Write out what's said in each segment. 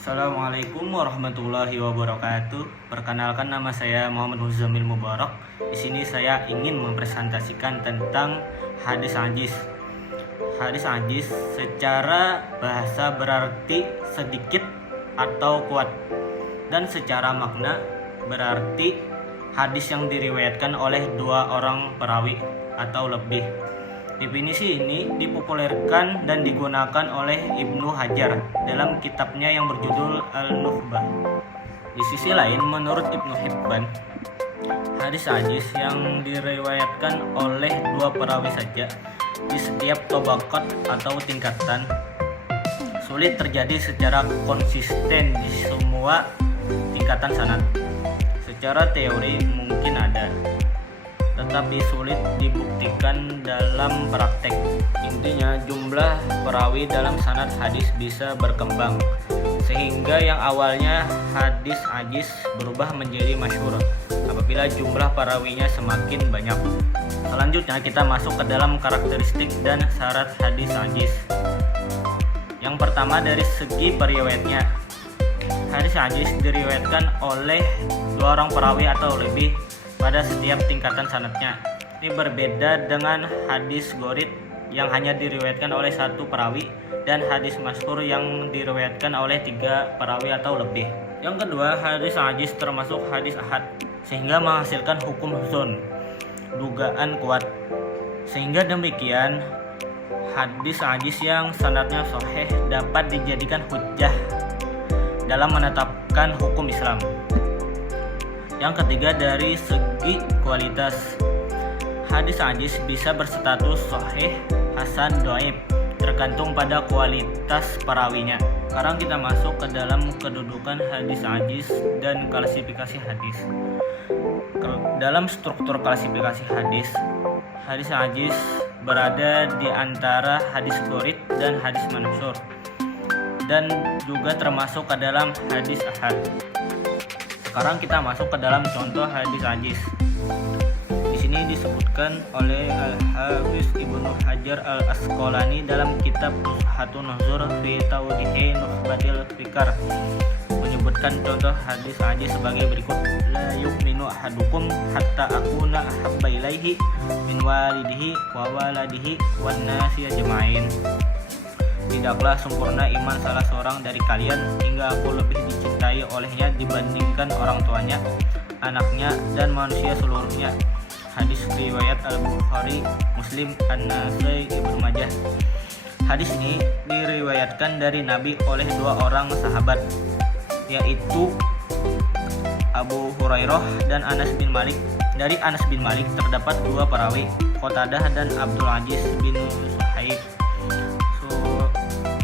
Assalamualaikum warahmatullahi wabarakatuh. Perkenalkan, nama saya Muhammad Muzamil Mubarak. Di sini saya ingin mempresentasikan tentang hadis ajis. Hadis ajis secara bahasa berarti sedikit atau kuat, dan secara makna berarti hadis yang diriwayatkan oleh dua orang perawi atau lebih. Definisi ini dipopulerkan dan digunakan oleh Ibnu Hajar dalam kitabnya yang berjudul Al-Nukhbah. Di sisi lain, menurut Ibnu Hibban, hadis ajis yang diriwayatkan oleh dua perawi saja di setiap tabaqat atau tingkatan sulit terjadi secara konsisten di semua tingkatan sanad. Secara teori mungkin ada, tetapi sulit dibuktikan dalam praktek. Intinya, jumlah perawi dalam sanad hadis bisa berkembang, sehingga yang awalnya hadis ajis berubah menjadi masyhur apabila jumlah perawinya semakin banyak. Selanjutnya kita masuk ke dalam karakteristik dan syarat hadis ajis. Yang pertama, dari segi periwayatnya. Hadis ajis diriwayatkan oleh dua orang perawi atau lebih pada setiap tingkatan sanadnya. Ini berbeda dengan hadis gharib yang hanya diriwayatkan oleh satu perawi dan hadis masyhur yang diriwayatkan oleh tiga perawi atau lebih. Yang kedua, hadis ajis termasuk hadis ahad, sehingga menghasilkan hukum husn, dugaan kuat. Sehingga demikian, hadis ajis yang sanadnya sahih dapat dijadikan hujjah dalam menetapkan hukum Islam. Yang ketiga, dari segi kualitas. Hadis ajis bisa berstatus sahih, hasan, dhaif, tergantung pada kualitas perawinya. Sekarang kita masuk ke dalam kedudukan hadis ajis dan klasifikasi hadis. Dalam struktur klasifikasi hadis, hadis ajis berada di antara hadis gharib dan hadis mansur, dan juga termasuk ke dalam hadis ahad. Sekarang kita masuk ke dalam contoh hadis ajis. Di sini disebutkan oleh Al-Hafiz Ibnu Hajar Al-Asqalani dalam kitab Nuzhatun Nuzur fi Tawdihi Nukhbatil Fikar, menyebutkan contoh hadis ajis sebagai berikut: la yu'minu ahadukum hatta akuna ahabba ilaihi min walidihi wa waladihi wan nasi ajma'in. Tidaklah sempurna iman salah seorang dari kalian hingga aku lebih dicintai olehnya dibandingkan orang tuanya, anaknya, dan manusia seluruhnya. Hadis riwayat Al-Bukhari, Muslim, An-Nasai, Ibnu Majah. Hadis ini diriwayatkan dari Nabi oleh dua orang sahabat, yaitu Abu Hurairah dan Anas bin Malik. Dari Anas bin Malik terdapat dua perawi, Qatadah dan Abdul Aziz bin Suhaib.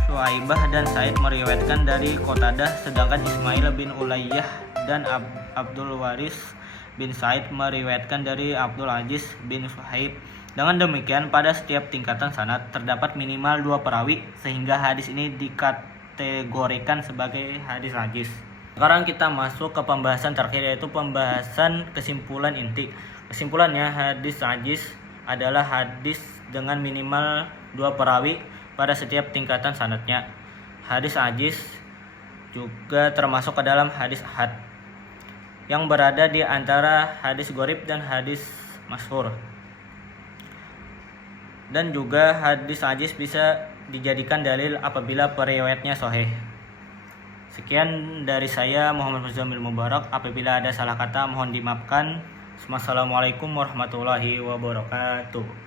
Suhaibah dan Said meriwayatkan dari Qatadah, sedangkan Ismail bin Ulayyah dan Abdul Waris bin Said meriwayatkan dari Abdul Aziz bin Suhaib. Dengan demikian, pada setiap tingkatan sanad terdapat minimal dua perawi, sehingga hadis ini dikategorikan sebagai hadis ajis. Sekarang kita masuk ke pembahasan terakhir, yaitu pembahasan kesimpulan inti. Kesimpulannya, hadis ajis adalah hadis dengan minimal dua perawi pada setiap tingkatan sanadnya. Hadis ajis juga termasuk ke dalam hadis ahad, yang berada di antara hadis gharib dan hadis masyhur. Dan juga hadis ajis bisa dijadikan dalil apabila periwayatnya sahih. Sekian dari saya, Muhammad Muzamil Mubarak. Apabila ada salah kata mohon dimaafkan. Wassalamualaikum warahmatullahi wabarakatuh.